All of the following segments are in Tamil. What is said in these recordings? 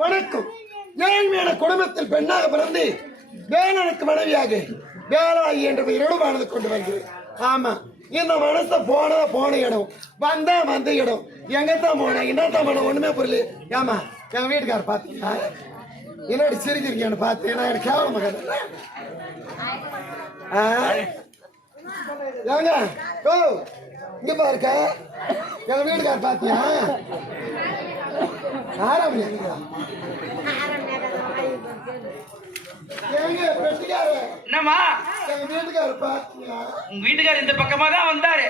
வணக்கம். ஏழ்மையான குடும்பத்தில் பெண்ணாக பிறந்து வேலனுக்கு மனைவியாக வேலாயி என்ற பெயரோடு வாழ்ந்து கொண்டு வருகிறேன் ஆமா இந்த மனசை போனதா போன இடம் வந்தா வந்த இடம். எங்கத்தான் போன என்னத்தான் போன ஒண்ணுமே புரியல. ஏமா எங்க வீட்டுக்காரர் பாத்தீங்களா? என்னடி சிரிச்சிருக்கேன்னு பார்த்து நான் எனக்கு கேவலமா ஏங்க ஓ இங்க பாருக்க எங்க வீட்டுக்கார பாத்தியா? ஆறாம் என்னம்மா? உங்க வீட்டுக்காரர் இந்த பக்கமா தான் வந்தாரு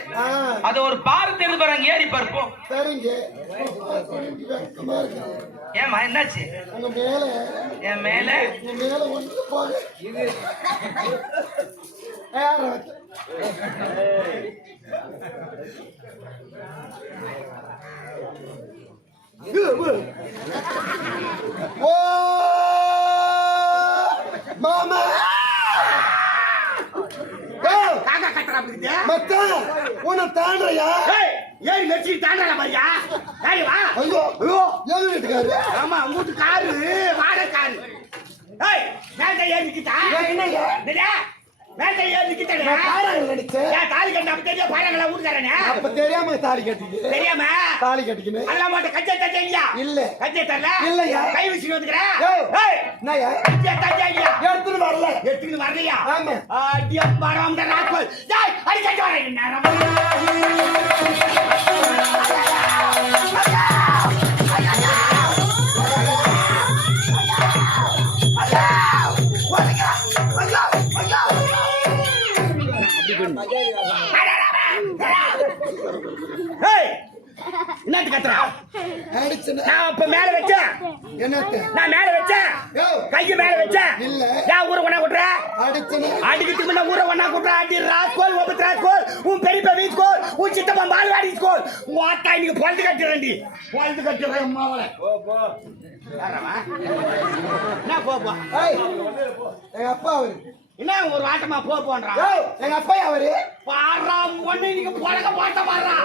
அது ஒரு பாரு தெரிந்து பாருங்க ஏறி பார்ப்போம். ஏமா என்னாச்சு? என் மேல? மேல மாமா காக்கா கட்டுறா அப்படிங்க மச்சான் உன்னை தாண்டுறியா ஏய் லட்சி தாண்டல பையா ஏய் வா ஐயோ ஐயோ எங்க வீட்டுக்காரு ஆமா உங்க காரு வாடகை காரு ஏய் மேட்டை ஏறி நிக்கிட்டா ஏய், என்னங்க? மேட்டை ஏறி நிக்கிட்டா நான் ஏன் தாலி கட்ட அப்ப தெரிய பாருங்களா ஊருக்காரனே அப்ப தெரியாம தாலி கட்டிக்கு தெரியாம? தாலி கட்டிக்கணும் அதெல்லாம் மட்டும் கச்சை தச்சை இல்லையா? இல்ல. கச்சை தரல? இல்லையா. கை வச்சு வந்துக்கிற ஏய். ஏய் என்னய்யா? கச்சை தச்சை இல்லையா? எடுத்துட்டு வரல. எடுத்துக்கிட்டு வரலையா? ஆமா. அடியா பரம் ராக்கோல் டேய் அடி கட்டி வரேன் நேரம் என்னத்து கத்துறா? நான் அப்ப மேல வச்சேன் நான் மேல வச்சேன் கைய மேல வச்சேன். ஏன் ஊரை கொண்டா குட்டுற? அடிக்கிட்டு முன்ன ஊரை ஒண்ணா குட்டுற? அடி ராஸ்கோல் ஒப்பத்து ராஸ்கோல் உன் பெரியப்பா வீஸ்கோல் உன் சித்தப்பா மால்வாடி ஸ்கோல். உன் ஆத்தா இன்னைக்கு பொழுது கட்டுறேன்டி பொழுது கட்டுறேன் அம்மாவளை என்ன போ போ. ஏய், எங்க அப்பா அவரு. என்ன ஒரு வாட்டமா போ போன்றான்? எங்க அப்பா அவரு? பாடுறா ஒண்ணு இன்னைக்கு பொழக போட்ட பாடுறா.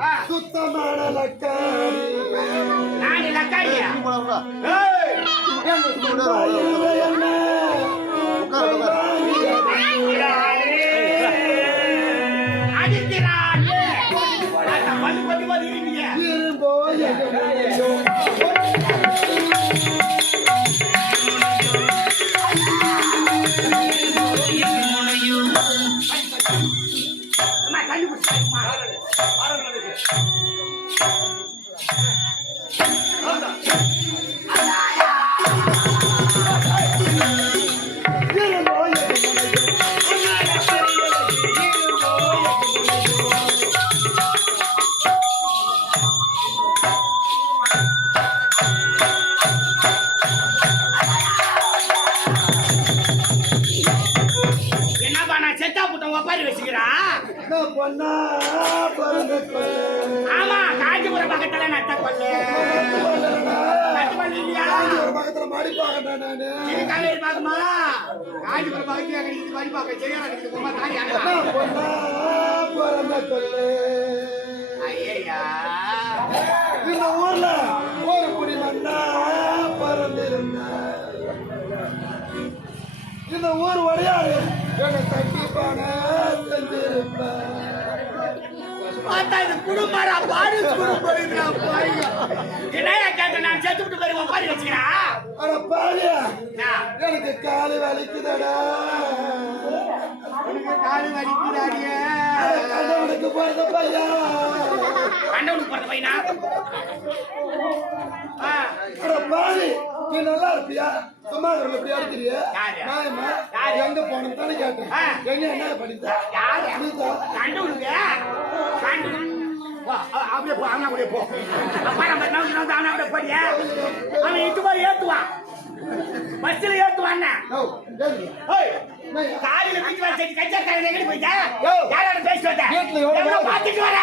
ஆ. சுத்தமான நான் அடிக்கிறானே இருக்கீங்க ஒப்பாரி வச்சுக்கிறா. நான் பொண்ணா? பிறந்த கொள்ளு ஆமா காஞ்சிபுரம் பக்கத்துல நட்ட கொள்ளு. பக்கத்துல மாடி பார்க்கட்டேன் நானு. இது காவேரி பாக்குமா காஞ்சிபுரம் பக்கத்துல செய்யறா கிடைக்குது உமா தாலி நான் பொண்ணா? பிறந்த கொள்ளு ஐயா இந்த ஊர்ல ஒரு குடி மண்ணா பிறந்திருந்தேன் இந்த ஊர் செஞ்சிருப்பேன் பார்த்தா இது குடும்பரா பாரிஸ் குடும்பம் இதுடா பாருங்க என்னையா கேட்ட நான் செத்து விட்டு போய் ஒப்பாரி வச்சுக்கிறா பாரியா எனக்கு காலு வலிக்குதடா. கண்டவனுக்கு பிறந்த பையா. கண்டவனுக்கு பையனா? பாரி நீ நல்லா இருப்பியா? சும்மா இருக்கல இப்படி அடிக்கிறிய? யாரு? எங்க போனோம் தானே கேட்டேன். ஆ. எங்க என்ன படித்த? கண்டவனுக்கு? காண்டு. வா, அ- அப்படியே போ அவனா கூட போ. அப்பா நம்ம நவுந்து அவனா கூட போறியா? அவன் இட்டு போய் ஏத்துவான். பஸ்ல ஏத்துவான் யோ, ஏய், காலையில வீட்டு வர சரி கஞ்சா காலையில எங்க போயிட்டா. யாரோட பேசி வந்த? எவனை? பாத்துட்டு வர?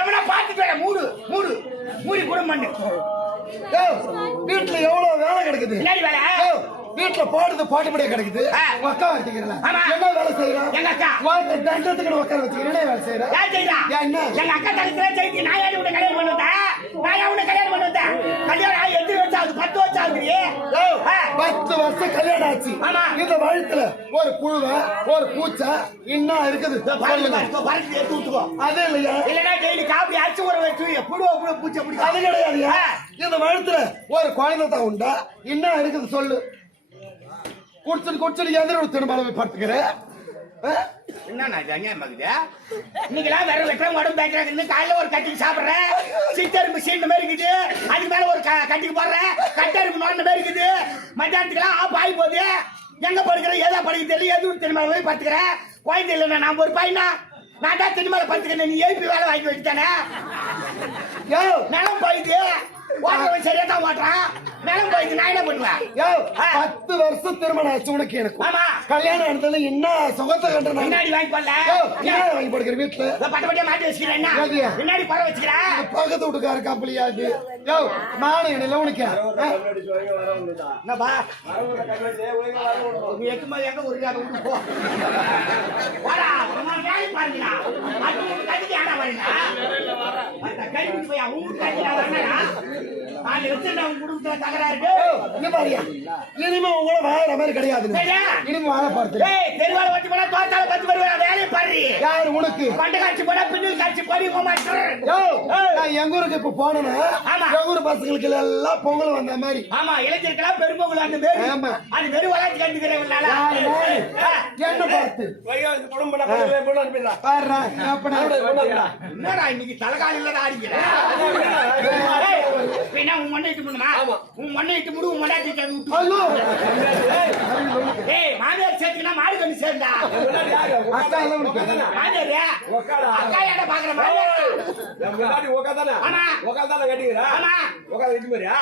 எவனை பாத்துட்டு வர? மூடு மூடு மூடி குடும்பம் பண்ணு வீட்டுல எவ்வளவு வேலை கிடக்குது? பின்னாடி வேலை? வீட்டுல போடுறது பாட்டுப்படியே கிடக்குது? ஆ. உக்கா வச்சுக்கிறல ஆமா. என்ன வேலை செய்யறான் எங்க அக்கா? வாழ்க்கை தண்டத்துக்கு உட்கார வச்சுக்கிறேன். வேலை செய்யற ஏன் செய்யறா? ஏன் என்ன? எங்க அக்கா செய்தி நான் ஏன் உன்னை கல்யாணம் பண்ண வந்தேன்? நான் உன்னை கல்யாணம் பண்ண வந்தேன்? கல்யாணம் ஆகி எத்தனை வருஷம் ஆகுது? பத்து வருஷம் ஆகுதுடி. யோ, ஆ. பத்து வருஷம் கல்யாணம் ஆச்சு ஆமா. இந்த வழுத்துல ஒரு புழுவ ஒரு பூச்சை இன்னும் இருக்குது பறக்குது, எடுத்து விட்டுக்கோ. அது இல்லையா இல்லைன்னா daily காப்பி அடிச்சு ஊற வச்சு புழுவ புழு பூச்சை பிடிக்கும். அது கிடையாதுயா. இந்த வழுத்துல ஒரு குழந்தை தான் உண்டா இன்னும் இருக்குது சொல்லு குடிச்சிட்டு குடிச்சிட்டு எதிர திரும்ப படுத்துக்கிற என்னண்ணா இது அநியாயமா இருக்குது? இன்னைக்கெல்லாம் வெறும் வெட்டுறேன், உடம்பு பேசுறாங்க. இன்னும் காலையில ஒரு கட்டிக்கு சாப்பிடுறேன். சித்தெரும்பு சீண்ட மாதிரி இருக்குது. அதுக்கு மேல ஒரு க- கட்டிக்கு போடுறேன். கட்டெரும்பு நோண்ட மாதிரி இருக்குது. மத்தியானத்துக்கெல்லாம் ஆப் ஆகி போகுது. எங்க படுக்கிறேன், ஏதா படுக்க தெரியல, எதுவும் தெரியுமா போய் பார்த்துக்கிறேன் குழந்தை இல்லைண்ணா, நான் ஒரு பையனா. நான் தான் திரும்ப படுத்துக்கிறேன். நீ எழுப்பி வேலை வாங்கி வச்சுட்டானே. யோ நிலம் போயிடுது. ஓட்டுறவன் சரியா தான் ஓட்டுறான். நிலம் போயிடுது, நான் என்ன பண்ணுவேன்? யோ. பத்து வருஷம் திருமணம் ஆச்சு உனக்கு எனக்கு ஆமா. கல்யாணம் நடந்ததுல என்ன சுகத்தை கண்டு நான் பின்னாடி வாங்கி போடல. என்ன வாங்கி படுக்கிற வீட்டுல பட்ட பட்டியா மாட்டி வச்சுக்கிறேன் என்ன? எது? பின்னாடி பறவை வச்சுக்கிறேன் பக்கத்து வீட்டுக்கார கம்பளியா இது யோ மானம் இடையில உனக்கு ஆ? என்னப்பா நீ எட்டு மணி எங்க ஒரு விட்டு போ வாடா அது போய் அவங்க நான் வரேன்டா நான் வச்சிருந்த உங்க குடும்பத்துல தகராறு. யோ, இங்க பாரியா இனிமே உங்கள வாழற மாதிரி கிடையாது? இனிமே வாழ பார்த்து ஏய் தெருவால வச்சு போனா தோட்டால பத்து பேர் வேலையை பாரு. யாரு உனக்கு? கொண்ட காட்சி போனா பின்னல் காட்சி போடி நான் எங்க ஊருக்கு இப்ப போனேன்னா ஆமா. எங்க ஊர் பசங்களுக்கு எல்லாம் பொங்கல் வந்த மாதிரி. ஆமா இளைஞர்களா பெரும்பொங்கல் அந்த ஆமா. அது வெறும் வளர்ச்சி நானு? என்ன பார்த்து. என்னடா இன்னைக்கு தலைகாலில ஆடிக்கிறேன் பின்ன உன் மண்ணை இட்டு முடுமா உன் மண்ணை இட்டு முடு உன் மண்ணாட்டி தந்து விட்டு. ஏய் மாமியார் மாடு கண்ணு சேர்ந்தா? அக்கா. மாமியார்? அக்கா ஏடா பாக்குற மாமியார் ஆமா. ஆமா.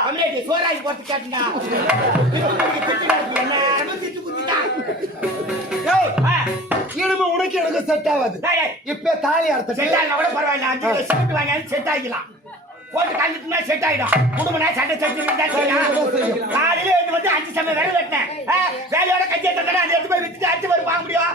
அம்லேட்டி சோறாக்கி போட்டு கேட்டுடா என்ன திட்டு குத்திட்டா யோ, ஆ, இனிமே உனக்கு எனக்கு செட் ஆகாது. இப்ப தாலி அறுத்த செட் ஆகலாம் கூட பரவாயில்ல. சிமெண்ட் வாங்கி செட் ஆகிக்கலாம் போட்டு கழிச்சுனா செட் ஆயிடும். குடும்பம் சட்டை செஞ்சு காலையில வந்து அஞ்சு சமயம் வேலை வெட்டினேன். வேலையோட கஞ்சி தந்தா அதை எடுத்து போய் வித்துட்டு அஞ்சு பேர் வாங்க முடியும்.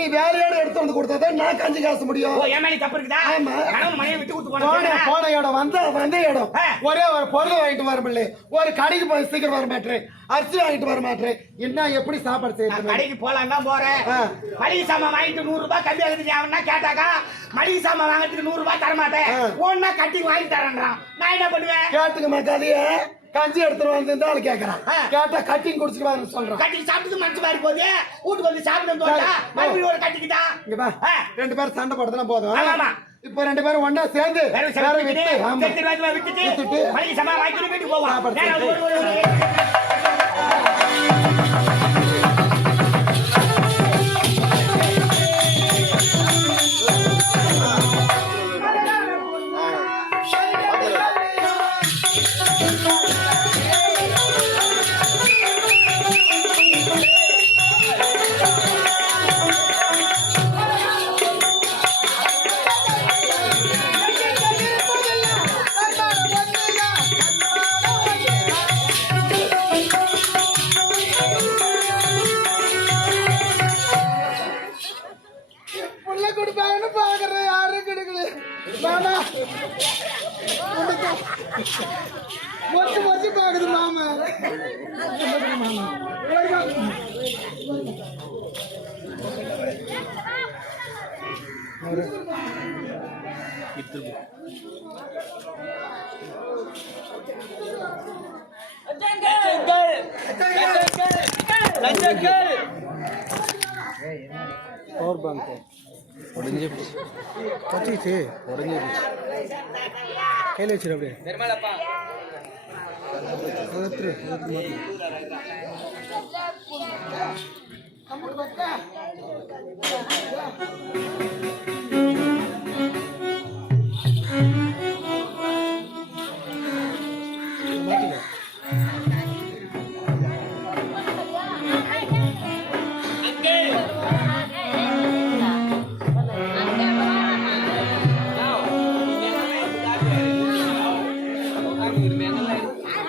நீ வேலையோட எடுத்து வந்து கொடுத்தாதான் நான் கஞ்சி காசு முடியும். ஓ என் மேலே தப்பு இருக்குதா? ஆமா. கணவன் மனைவி விட்டு கொடுத்து போன போன இடம் வந்த வந்த இடம். ஒரே ஒரு பொருள் வாங்கிட்டு வர முடியல ஒரு கடைக்கு போய் சீக்கிரம் வர மாட்டேன் அரிசி வாங்கிட்டு வர மாட்டேன் என்ன எப்படி சாப்பாடு செய்யறது? கடைக்கு போலாம் தான் போறேன். மளிகை சாமான் வாங்கிட்டு நூறு ரூபாய் கம்மி ஆகுது அவனா கேட்டாக்கா மளிகை சாமான் வாங்குறதுக்கு நூறு ரூபாய் தர மாட்டேன். ஒன்னா கட்டி வாங்கி தரேன்றான். நான் என்ன பண்ணுவேன்? கேட்டுக்கமா கதைய. கஞ்சி எடுத்துட்டு வந்து ஆள் கேக்குறான். கேட்டா கட்டிங் குடிச்சிட்டு வான்னு சொல்றான் கட்டிக்கு சாப்பிட்டு மனசு மாதிரி போகுது. வீட்டுக்கு வந்து சாப்பிட்டு தோட்டா மறுபடியும் ஒரு கட்டிக்கிட்டா? இங்க பா. ரெண்டு பேரும் சண்டை போடுறதுனா போதும். இப்ப ரெண்டு பேரும் ஒண்ணா சேர்ந்து விட்டுட்டு, விட்டுட்டு, சாமான் வாங்கிட்டு வீட்டுக்கு போவான். பவர் பேங்க் உடஞ்சி வச்சுக்கிச்சு உடஞ்சி கையில் வச்சிரு அப்படியே Gracias.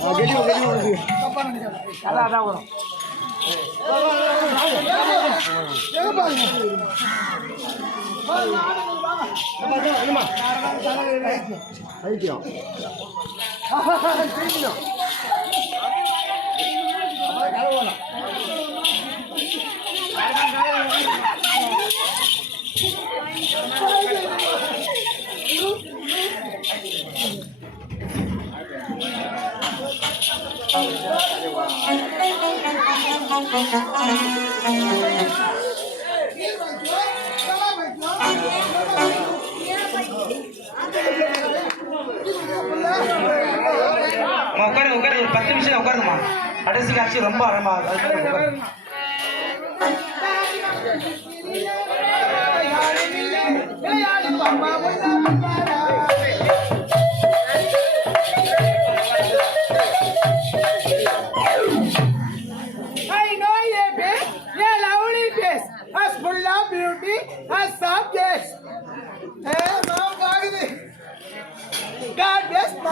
நேரம் இல்லையம்மா தப்பா நினைக்காத. எங்க பாருங்க அம்மா, உட்காரு உட்காரு ஒரு பத்து நிமிஷம் உட்காருமா கடைசி காட்சி ரொம்ப அறமா உட்காருங்க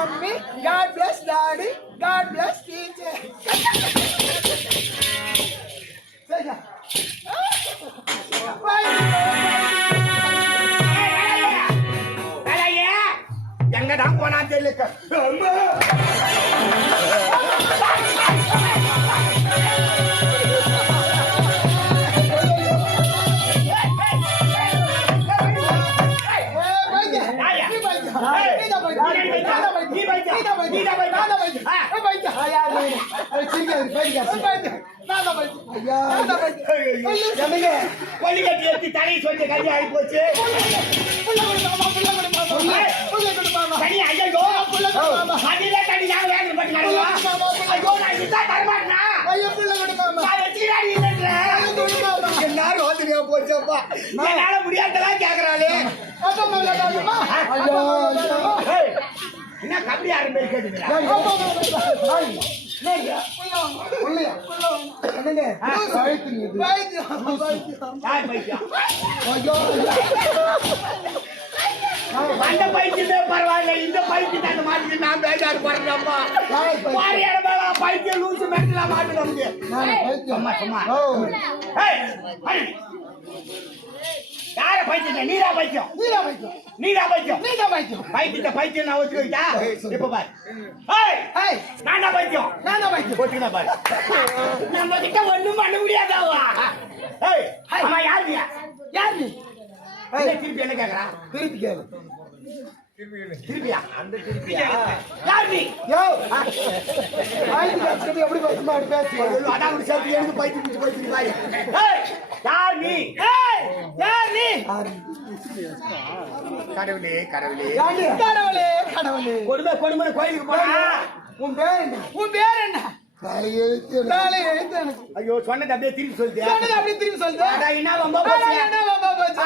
mommy, God bless daddy, God bless நான் இதுதான் தரமாட்டேனா நான் வச்சுக்கிறாடி என்ன ரோதனையா போச்சப்பா என்னால முடியாதெல்லாம் கேக்குறாளே. ஏய், என்ன கபடி ஆரம்பி அந்த பைத்தியமே பரவாயில்ல இந்த பைத்தியம் அந்த மாதிரி நான் பேஜாரு இடமா பைத்தியம் லூசு மெட்டலா மாட்டு நமக்கு சும்மா சும்மா. யார பைத்தியம் நீரா பைத்தியம் நீரா பைத்தியம் பைத்தியத்தை பைத்தியம் நான் வச்சுக்கிட்டா இப்ப பாரு. ஏய், நானா பைத்தியம். போட்டுக்கினா பாரு. நம்ம கிட்ட ஒண்ணும் பண்ண முடியாதாவா? ஏய் அம்மா யாரு யார் நீ? இல்ல, திருப்பி என்ன கேக்குறா? திருப்பி கேளு. திருப்பியா அந்த திருப்பியா? யார் நீ ஆயிரத்தி கஷ்டப்பட்டு எப்படி பேசுமா அப்படி பேசுமா அதான் ஒரு சேர்த்து எனக்கு பைத்தியம் பிடிச்சு போயிட்டு பாரு ஏய், யார் நீ ஏய், யார் நீ கடவுளே. கடவுளே? கடவுளே. கடவுளே. கொடுமை கொடுமை கோயிலுக்கு உன் பேர் என்ன? உன் பேர் என்ன? ஐயோ சொன்னது அப்படியே திருப்பி சொல்லியா சொன்னது அப்படியே திரும்பி சொல்லுது அடா, என்ன வம்பா அடா, போச்சு? என்ன வம்பா போச்சு?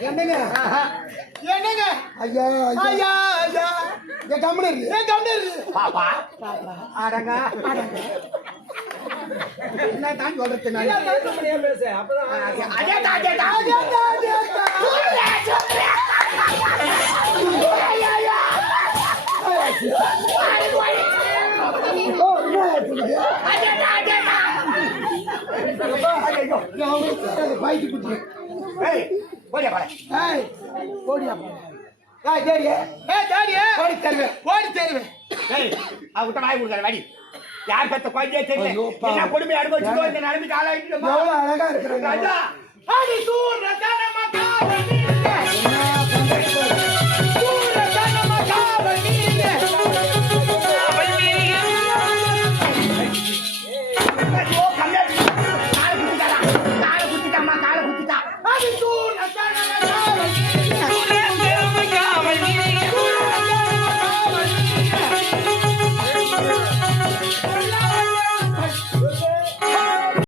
அடா. அடா. என்னங்க? ஆஹா. என்னங்க? ஐயா ஐயா. ஐயா என் கம்பெனி இருக்கு ஏன் கம்முனு இரு. பாப்பா. அடங்க. அடங்க. என்ன தான் சொல்றது நான்? அதே தான் அதே தான் அதேதான், அதேதான். பைக்கு குத்து ஏய் ஏய் ஓடியா ஏய், டேடியே. ஏய். ஓடி தருவேன் ஓடி தருவேன். ஏய் அவகிட்ட வாய் கொடுக்காத வாடி யார் பெத்த குழந்தையே தெரியல. என்ன கொடுமை அனுபவிச்சுக்கோ இந்த நிலைமைக்கு ஆளாயிட்டு எவ்வளவு அழகா இருக்கிறாங்க ராஜா அடி சூர் ரத்தன மகாவன்